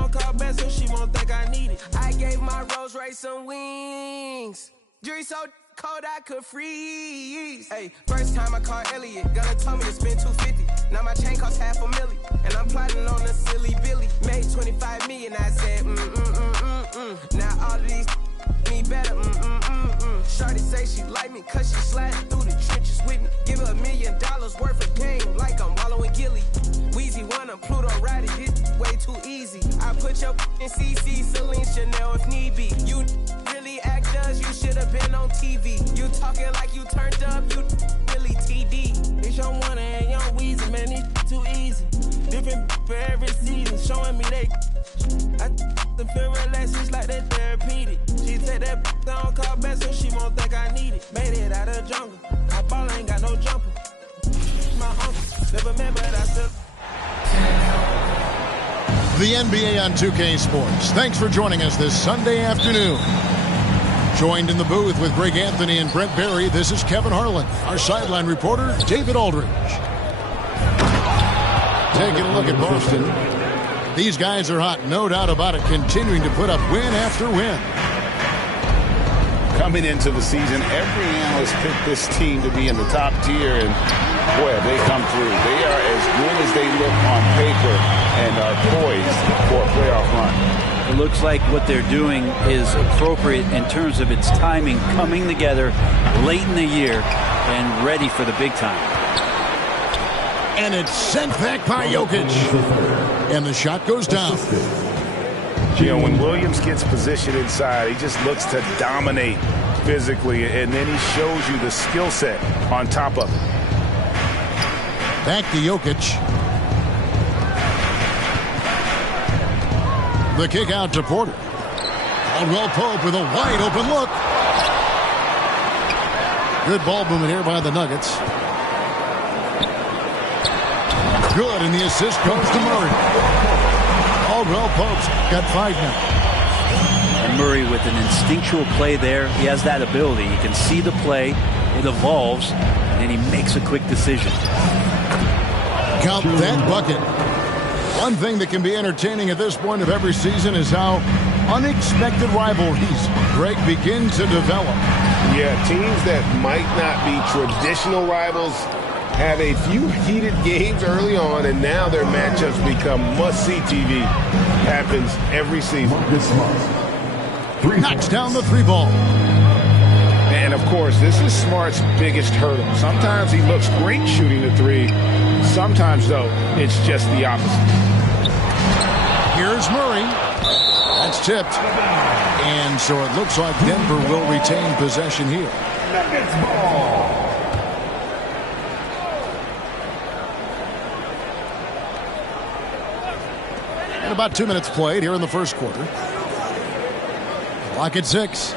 don't call back so she won't think I need it. I gave my Rolls Royce some wings. Jury so cold I could freeze. Hey, first time I called Elliot, Gunna told me to spend $250. Now my chain costs $500,000, and I'm plotting on a silly Billy. Made $25 million, I said Now all of these me better, Shorty say she like me cause she sliding through the trenches with me. Give her $1 million worth of game like I'm wallowing Gilly. Weezy wanna Pluto ride it, this way too easy. I put your in CC, Celine, Chanel if need be. You really actors, you should've been on TV. You talking like you turned up, you really TD. It's your one and young Weezy, man, it's too easy. Different for every season, showing me they I the feel relaxed, it's like that therapeutic. She said that don't call back so she won't think I need it. Made it out of jungle, I ball ain't got no jumper. My uncle, never met but I still. The NBA on 2K Sports. Thanks for joining us this Sunday afternoon. Joined in the booth with Greg Anthony and Brent Barry, this is Kevin Harlan. Our sideline reporter, David Aldridge. Taking a look at Boston. These guys are hot, no doubt about it, continuing to put up win after win. Coming into the season, every analyst picked this team to be in the top tier, and boy, have they come through. They are as good as they look on paper and are poised for a playoff run. It looks like what they're doing is appropriate in terms of its timing, coming together late in the year and ready for the big time. And it's sent back by Jokic. And the shot goes down. You know, when Williams gets positioned inside, he just looks to dominate physically, and then he shows you the skill set on top of it. Back to Jokic. The kick out to Porter. Caldwell Pope with a wide open look. Good ball movement here by the Nuggets. Good, and the assist goes to Murray. Caldwell Pope's got 5 now. And Murray with an instinctual play there. He has that ability. You can see the play. It evolves, and then he makes a quick decision. Count that bucket. One thing that can be entertaining at this point of every season is how unexpected rivalries, Greg, begin to develop. Yeah, teams that might not be traditional rivals have a few heated games early on, and now their matchups become must-see TV. Happens every season. Knocks down the 3 ball. And, of course, this is Smart's biggest hurdle. Sometimes he looks great shooting the 3. Sometimes, though, it's just the opposite. Here's Murray. That's tipped. And so it looks like Denver will retain possession here. Nuggets ball. And about 2 minutes played here in the first quarter. Clock at 6.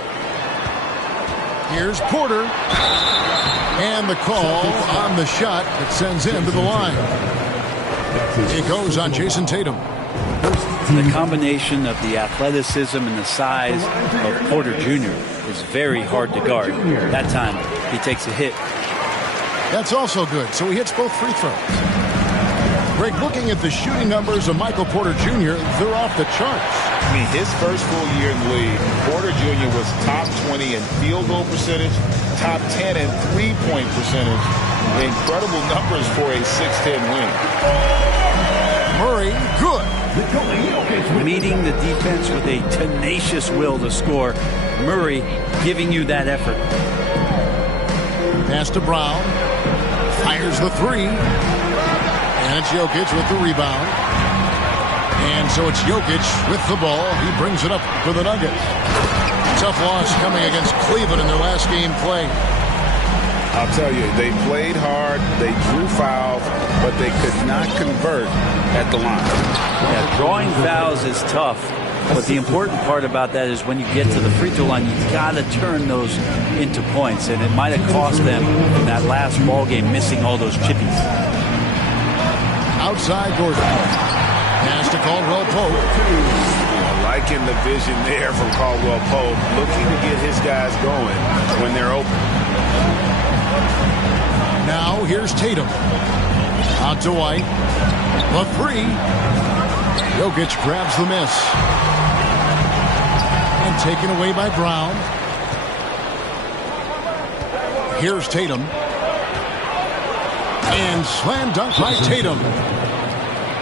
Here's Porter. And the call on the shot that sends him to the line. It goes on Jason Tatum. The combination of the athleticism and the size of Porter Jr. is very hard to guard. That time, he takes a hit. That's also good. So he hits both free throws. Greg, looking at the shooting numbers of Michael Porter Jr., they're off the charts. I mean, his first full year in the league, Porter Jr. was top 20 in field goal percentage, top 10 in three-point percentage. Incredible numbers for a 6-10 win. Murray, good. Meeting the defense with a tenacious will to score. Murray giving you that effort. Pass to Brown. Fires the 3. And it's Jokic with the rebound. And so it's Jokic with the ball. He brings it up for the Nuggets. Tough loss coming against Cleveland in their last game played. I'll tell you, they played hard, they drew fouls, but they could not convert at the line. Yeah, drawing fouls is tough, but the important part about that is when you get to the free throw line, you've got to turn those into points, and it might have cost them in that last ball game missing all those chippies. Outside Gordon. Pass to Caldwell Pope. Liking the vision there from Caldwell Pope, looking to get his guys going when they're open. Now here's Tatum. Out to White. The three. Jokic grabs the miss. And taken away by Brown. Here's Tatum. And slam dunk by Tatum.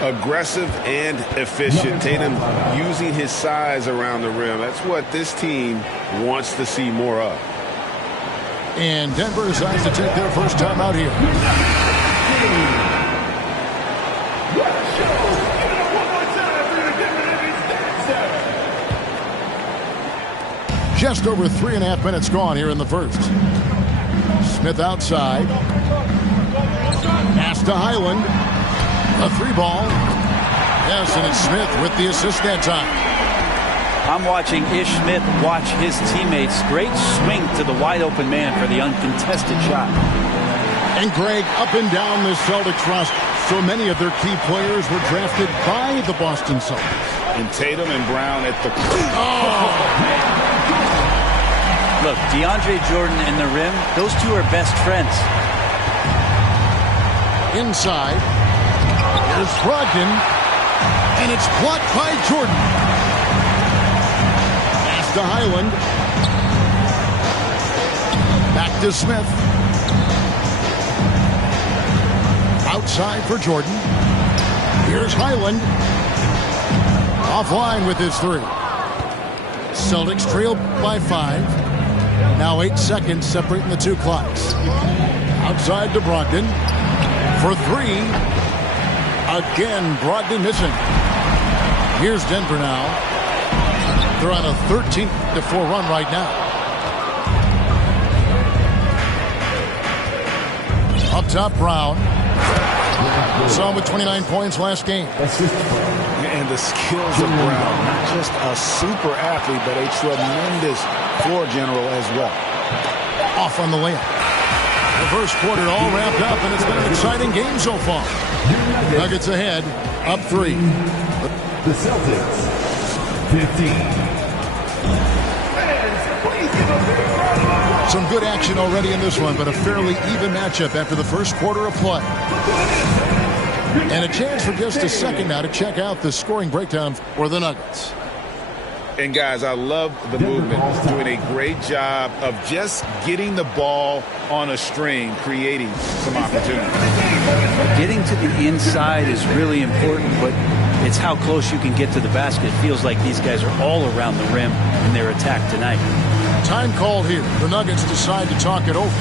Aggressive and efficient. Tatum using his size around the rim. That's what this team wants to see more of. And Denver decides to take their first time out here. Just over 3.5 minutes gone here in the first. Smith outside. Pass to Highland. A three ball. Yes, and it's Smith with the assist that time. I'm watching Ish Smith watch his teammates. Great swing to the wide open man for the uncontested shot. And Greg, up and down the Celtics roster, so many of their key players were drafted by the Boston Celtics. And Tatum and Brown at the... Look, DeAndre Jordan and the rim, those two are best friends. Inside. Here's Brogdon. And it's blocked by Jordan. Pass to Highland. Back to Smith. Outside for Jordan. Here's Highland. Offline with his three. Celtics trail by 5. Now 8 seconds separating the two clocks. Outside to Brogdon. For 3. Again, Brogdon missing. Here's Denver now. They're on a 13-4 run right now. Up top, Brown. Saw him with 29 points last game. And the skills of Brown, not just a super athlete, but a tremendous floor general as well. Off on the layup. The first quarter all wrapped up, and it's been an exciting game so far. Nuggets ahead, up 3. The Celtics, 15. Some good action already in this one, but a fairly even matchup after the first quarter of play. And a chance for just a second now to check out the scoring breakdown for the Nuggets. And guys, I love the movement. He's doing a great job of just getting the ball on a string, creating some opportunity. Getting to the inside is really important, but it's how close you can get to the basket. It feels like these guys are all around the rim in their attack tonight. Time called here. The Nuggets decide to talk it over.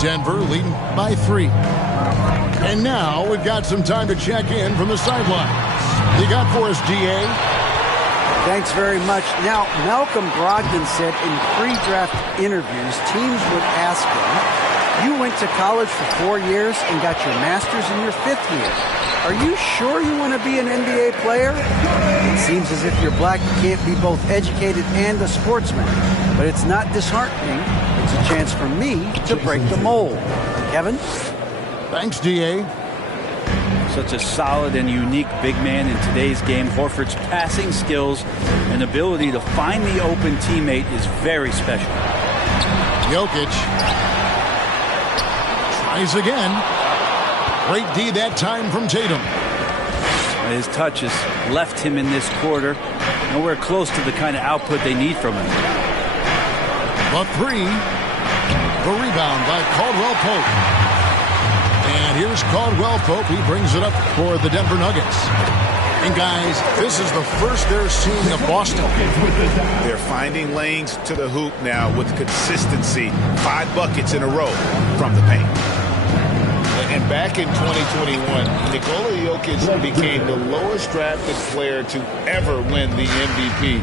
Denver leading by 3. And now we've got some time to check in from the sidelines. You got for us, DA? Thanks very much. Now, Malcolm Brogdon said in pre-draft interviews, teams would ask him, you went to college for 4 years and got your master's in your 5th year. Are you sure you want to be an NBA player? It seems as if you're black, you can't be both educated and a sportsman. But it's not disheartening. It's a chance for me to break the mold. Kevin? Thanks, DA. Such a solid and unique big man in today's game. Horford's passing skills and ability to find the open teammate is very special. Jokic tries again. Great D that time from Tatum. His touch has left him in this quarter. Nowhere close to the kind of output they need from him. The 3. The rebound by Caldwell Pope. And here's Caldwell Pope. He brings it up for the Denver Nuggets. And guys, this is the first they're seeing of Boston. They're finding lanes to the hoop now with consistency. 5 buckets in a row from the paint. And back in 2021, Nikola Jokic became the lowest drafted player to ever win the MVP.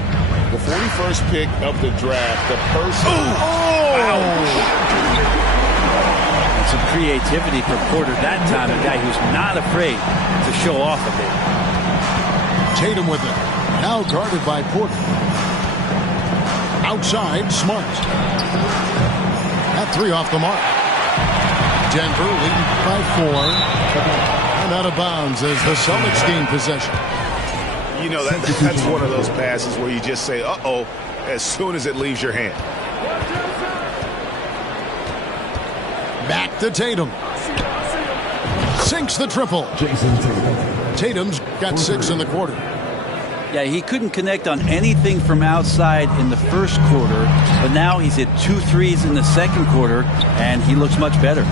The 41st pick of the draft, the person... And some creativity from Porter that time, a guy who's not afraid to show off a bit. Tatum with it. Now guarded by Porter. Outside, Smart. That three off the mark. Denver leading by 4. And out of bounds as the Celtics gain possession. You know, that's one of those passes where you just say, uh-oh, as soon as it leaves your hand. Back to Tatum. Sinks the triple. Tatum's got 6 in the quarter. Yeah, he couldn't connect on anything from outside in the first quarter, but now he's hit 2 threes in the second quarter, and he looks much better.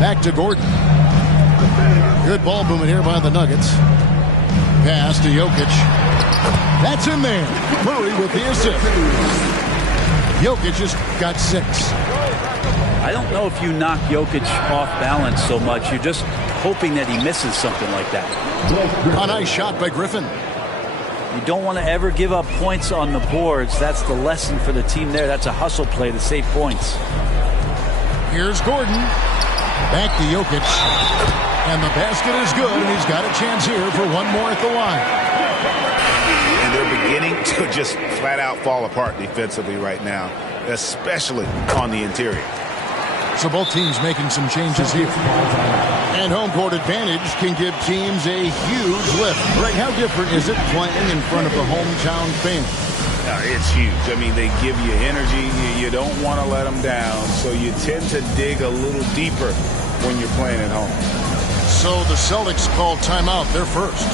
Back to Gordon. Good ball movement here by the Nuggets. Pass to Jokic. That's in there. Murray with the assist. Jokic just got 6. I don't know if you knock Jokic off balance so much. You're just hoping that he misses something like that. A nice shot by Griffin. You don't want to ever give up points on the boards. That's the lesson for the team there. That's a hustle play to save points. Here's Gordon. Back to Jokic. And the basket is good, and he's got a chance here for one more at the line. And they're beginning to just flat out fall apart defensively right now, especially on the interior. So both teams making some changes here. And home court advantage can give teams a huge lift. Greg, how different is it playing in front of the hometown fans? It's huge. I mean, they give you energy. You don't want to let them down, so you tend to dig a little deeper when you're playing at home. So the Celtics call timeout. They're first.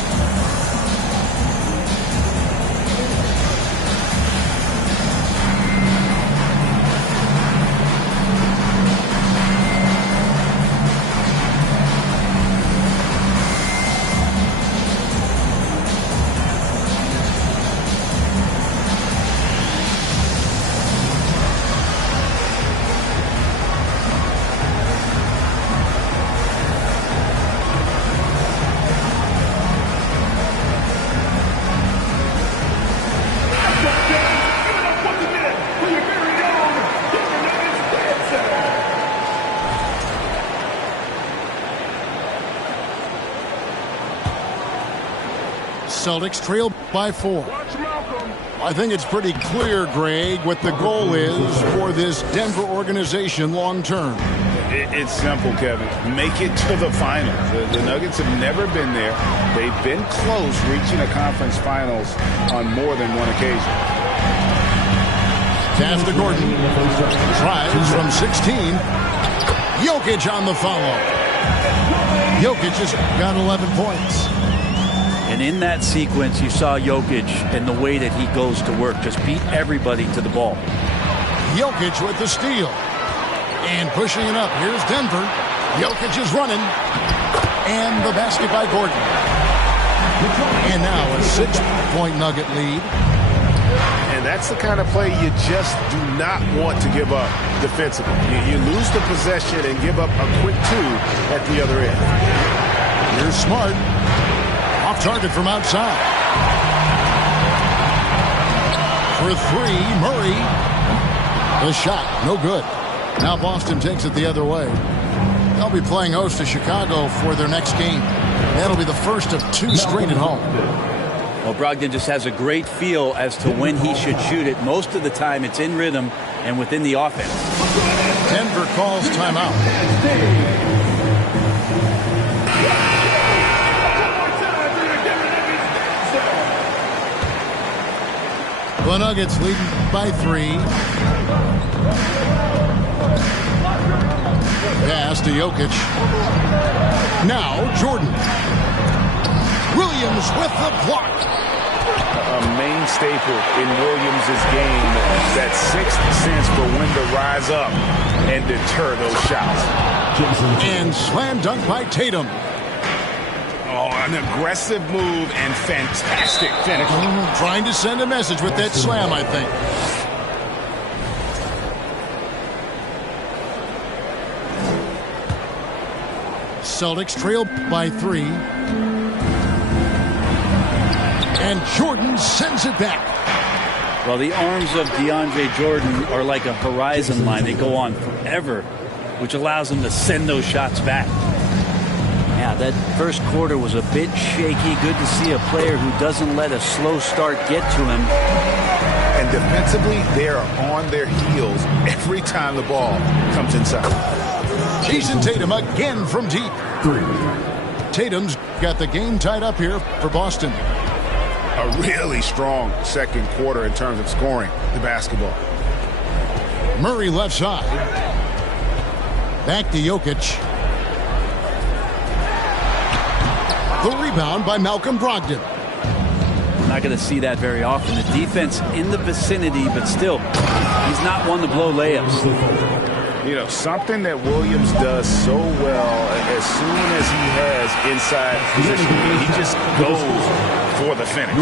Celtics trail by 4. I think it's pretty clear, Greg, what the goal is for this Denver organization long term. It's simple, Kevin. Make it to the finals. The Nuggets have never been there. They've been close reaching a conference finals on more than one occasion. Pass to Gordon. Tries from 16. Jokic on the follow. Jokic just got 11 points. And in that sequence, you saw Jokic and the way that he goes to work. Just beat everybody to the ball. Jokic with the steal. And pushing it up. Here's Denver. Jokic is running. And the basket by Gordon. And now a 6-point Nugget lead. And that's the kind of play you just do not want to give up defensively. You lose the possession and give up a quick 2 at the other end. Here's Smart. Off target from outside. For 3, Murray. The shot, no good. Now Boston takes it the other way. They'll be playing host to Chicago for their next game. That'll be the first of 2 straight at home. Well, Brogdon just has a great feel as to when he should shoot it. Most of the time, it's in rhythm and within the offense. Denver calls timeout. The Nuggets leading by 3. Pass to Jokic. Now Jordan. Williams with the block. A main staple in Williams' game, that 6th sense for when to rise up and deter those shots. And slam dunk by Tatum. Oh, an aggressive move and fantastic finish. Trying to send a message with that slam, I think. Celtics trail by 3. And Jordan sends it back. Well, the arms of DeAndre Jordan are like a horizon line. They go on forever, which allows him to send those shots back. Yeah, that first quarter was a bit shaky. Good to see a player who doesn't let a slow start get to him. And defensively, they are on their heels every time the ball comes inside. Jason Tatum again from deep. 3. Tatum's got the game tied up here for Boston. A really strong second quarter in terms of scoring the basketball. Murray left side. Back to Jokic. The rebound by Malcolm Brogdon. Not going to see that very often. The defense in the vicinity, but still, he's not one to blow layups. You know, something that Williams does so well, as soon as he has inside position, he just goes for the finish.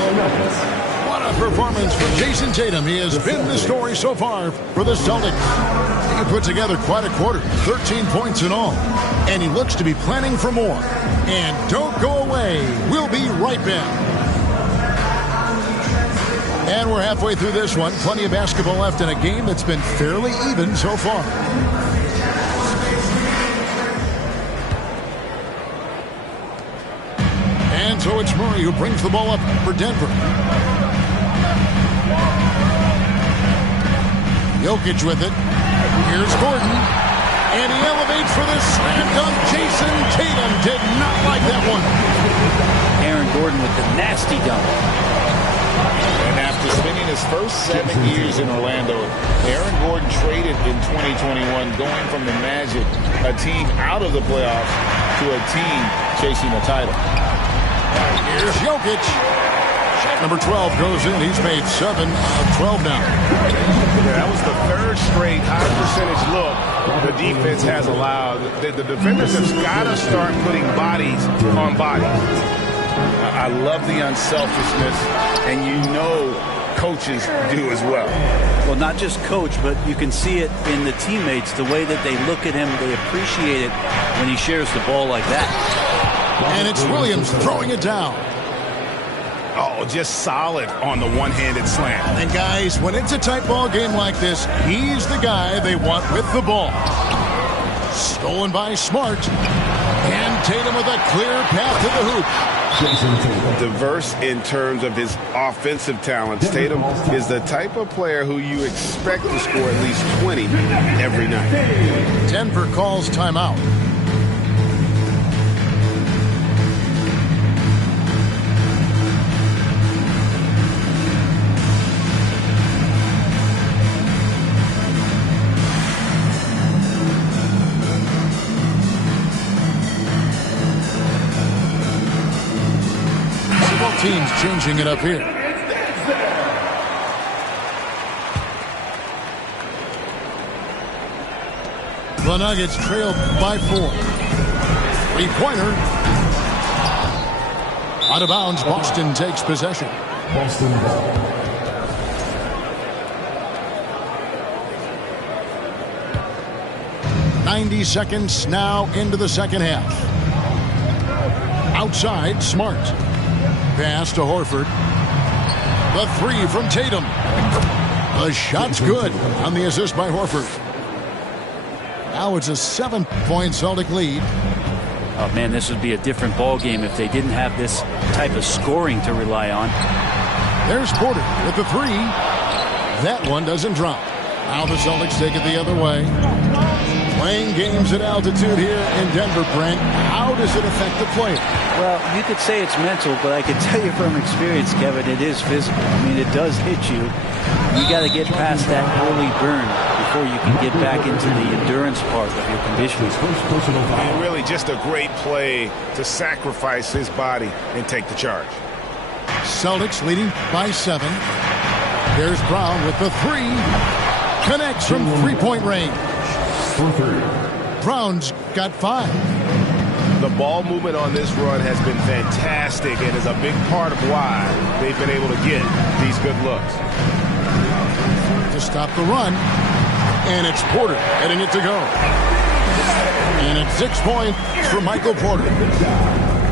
What a performance from Jason Tatum. He has been the story so far for the Celtics. He put together quite a quarter, 13 points in all. And he looks to be planning for more. And don't go away. We'll be right back. And we're halfway through this one. Plenty of basketball left in a game that's been fairly even so far. And so it's Murray who brings the ball up for Denver. Jokic with it. Here's Gordon. And he elevates for the slam dunk. Jason Tatum did not like that one. Aaron Gordon with the nasty dunk. And after spending his first 7 years in Orlando, Aaron Gordon traded in 2021, going from the Magic, a team out of the playoffs, to a team chasing a title. Here's Jokic. Shot number 12 goes in. He's made 7 out of 12 now. Yeah, that was the third straight high percentage look the defense has allowed. The defenders have got to start putting bodies on bodies. I love the unselfishness, and you know coaches do as well. Well, not just coach, but you can see it in the teammates, the way that they look at him. They appreciate it when he shares the ball like that. And it's Williams throwing it down. Oh, just solid on the one-handed slam. And guys, when it's a tight ball game like this, he's the guy they want with the ball. Stolen by Smart. And Tatum with a clear path to the hoop. Diverse in terms of his offensive talents. Tatum is the type of player who you expect to score at least 20 every night. Denver calls timeout. Teams changing it up here. The Nuggets trail by 4. 3-pointer. Out of bounds. Boston takes possession. Boston ball. .90 seconds now into the second half. Outside, Smart. Pass to Horford. The 3 from Tatum. The shot's good on the assist by Horford. Now it's a 7-point Celtic lead. Oh, man, this would be a different ball game if they didn't have this type of scoring to rely on. There's Porter with the 3. That one doesn't drop. Now the Celtics take it the other way. Playing games at altitude here in Denver, Brent. How does it affect the player? Well, you could say it's mental, but I can tell you from experience, Kevin, it is physical. I mean, it does hit you. You got to get past that early burn before you can get back into the endurance part of your conditioning. And really just a great play to sacrifice his body and take the charge. Celtics leading by 7. There's Brown with the 3. Connects from 3-point range. Brown's got 5. The ball movement on this run has been fantastic and is a big part of why they've been able to get these good looks. To stop the run. And it's Porter heading it to go. And it's 6 points for Michael Porter.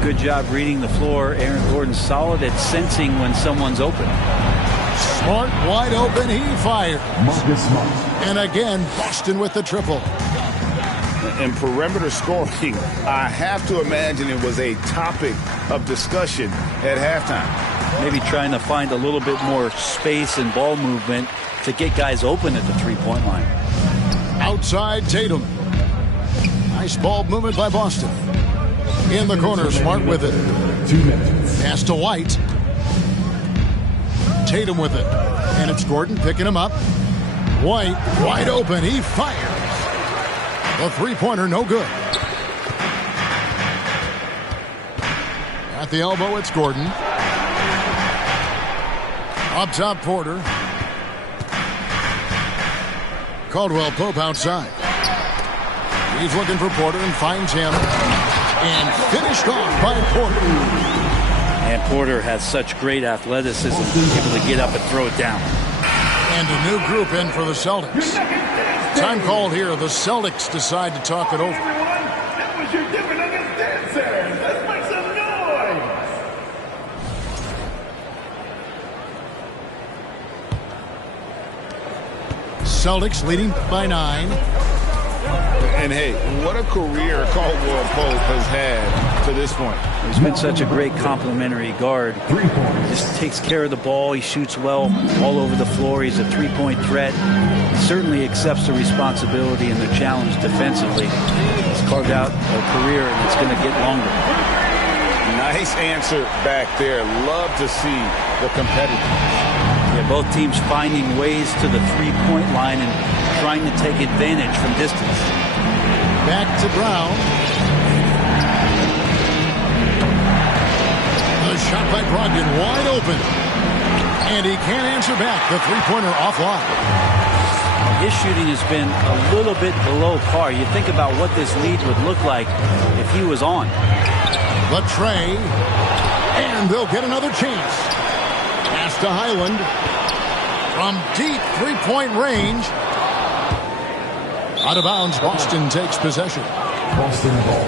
Good job reading the floor. Aaron Gordon's solid at sensing when someone's open. Smart wide open. He fires. Marcus Smart. And again, Boston with the triple. And perimeter scoring, I have to imagine it was a topic of discussion at halftime. Maybe trying to find a little bit more space and ball movement to get guys open at the three-point line. Outside Tatum. Nice ball movement by Boston. In the corner, Smart with it. 2 minutes. Pass to White. Tatum with it. And it's Gordon picking him up. White wide open. He fires. The three-pointer no good. At the elbow, it's Gordon. Up top, Porter. Caldwell Pope outside. He's looking for Porter and finds him. And finished off by Porter. And Porter has such great athleticism to be able to get up and throw it down. And a new group in for the Celtics. Time called here. The Celtics decide to talk it over. That was your Dippin' Nuggets dancers. Let's make some noise. Celtics leading by 9. And hey, what a career Caldwell Pope has had to this point. He's been such a great complementary guard. 3 points. Just takes care of the ball. He shoots well all over the floor. He's a three-point threat. He certainly accepts the responsibility and the challenge defensively. He's carved out a career, and it's going to get longer. Nice answer back there. Love to see the competitiveness. Yeah, both teams finding ways to the three-point line and trying to take advantage from distance. Back to Brown. The shot by Brogdon wide open. And he can't answer back. The three-pointer offline. His shooting has been a little bit below par. You think about what this lead would look like if he was on. The tray. And they'll get another chance. Pass to Highland. From deep three-point range. Out of bounds, Boston takes possession. Boston ball.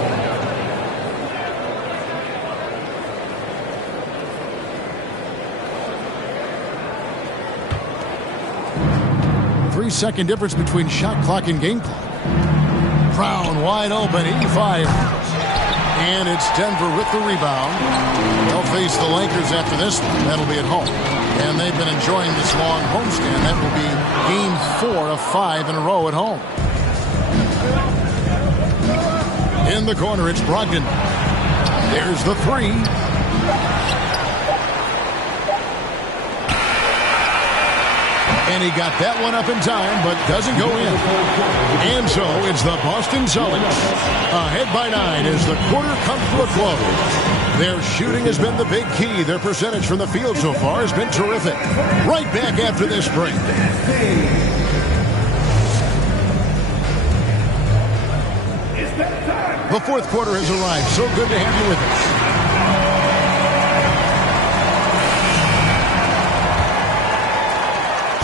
Three-second difference between shot clock and game clock. Brown wide open. He fires. And it's Denver with the rebound. They'll face the Lakers after this one. That'll be at home. And they've been enjoying this long homestand. That will be game 4 of 5 in a row at home. In the corner, it's Brogdon. There's the three. And he got that one up in time, but doesn't go in. And so it's the Boston Celtics. Ahead by 9 as the quarter comes to a close. Their shooting has been the big key. Their percentage from the field so far has been terrific. Right back after this break. The fourth quarter has arrived. So good to have you with us.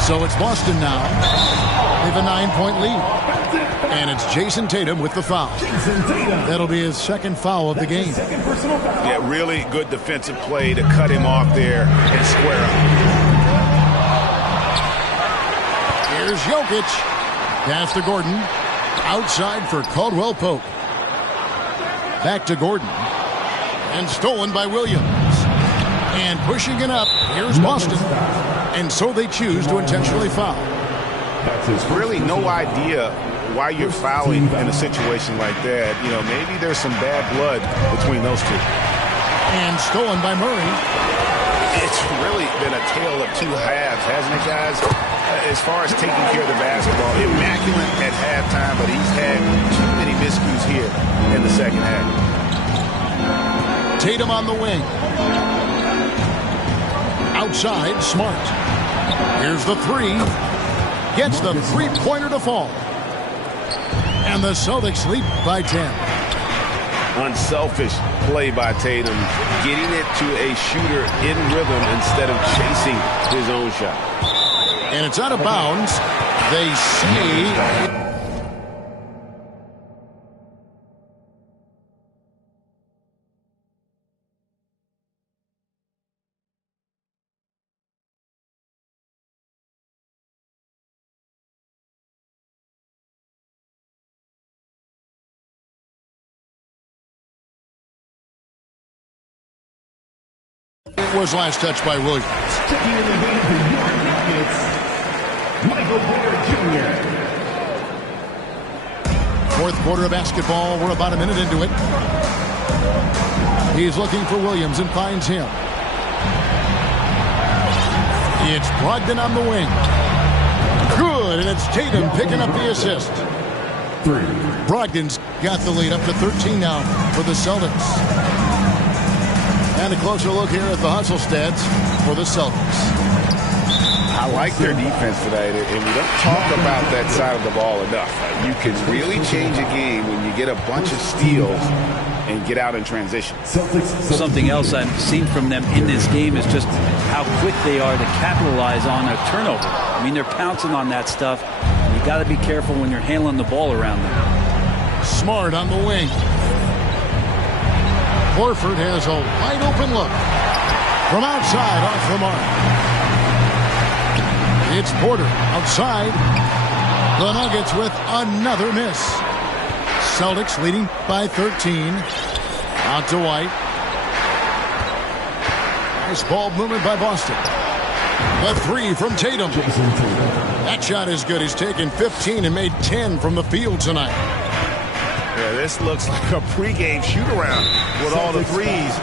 So it's Boston now. They have a 9-point lead. And it's Jason Tatum with the foul. That'll be his second foul of the game. Yeah, really good defensive play to cut him off there and square up. Here's Jokic. Pass to Gordon. Outside for Caldwell Pope. Back to Gordon. And stolen by Williams. And pushing it up. Here's Boston. And so they choose to intentionally foul. Really no idea why you're fouling in a situation like that. You know, maybe there's some bad blood between those two. And stolen by Murray. It's really been a tale of two halves, hasn't it, guys? As far as taking care of the basketball, immaculate at halftime, but he's had too many miscues here in the second half. Tatum on the wing. Outside, Smart. Here's the three. Gets the three-pointer to fall. And the Celtics lead by 10. Unselfish play by Tatum, getting it to a shooter in rhythm instead of chasing his own shot. And it's out of bounds. They say was last touched by Williams. Checking in the game for your Nuggets, Michael Porter Jr. Fourth quarter of basketball. We're about a minute into it. He's looking for Williams and finds him. It's Brogdon on the wing. Good, and it's Tatum picking up the assist. Brogdon's got the lead up to 13 now for the Celtics. And a closer look here at the hustle stats for the Celtics. I like their defense tonight, and we don't talk about that side of the ball enough. You can really change a game when you get a bunch of steals and get out in transition. Something else I've seen from them in this game is just how quick they are to capitalize on a turnover. I mean, they're pouncing on that stuff. You got to be careful when you're handling the ball around them. Smart on the wing. Horford has a wide open look. From outside, off the mark. It's Porter outside. The Nuggets with another miss. Celtics leading by 13. Out to White. Nice ball movement by Boston. The three from Tatum. That shot is good. He's taken 15 and made 10 from the field tonight. Yeah, this looks like a pregame shoot-around with all the threes.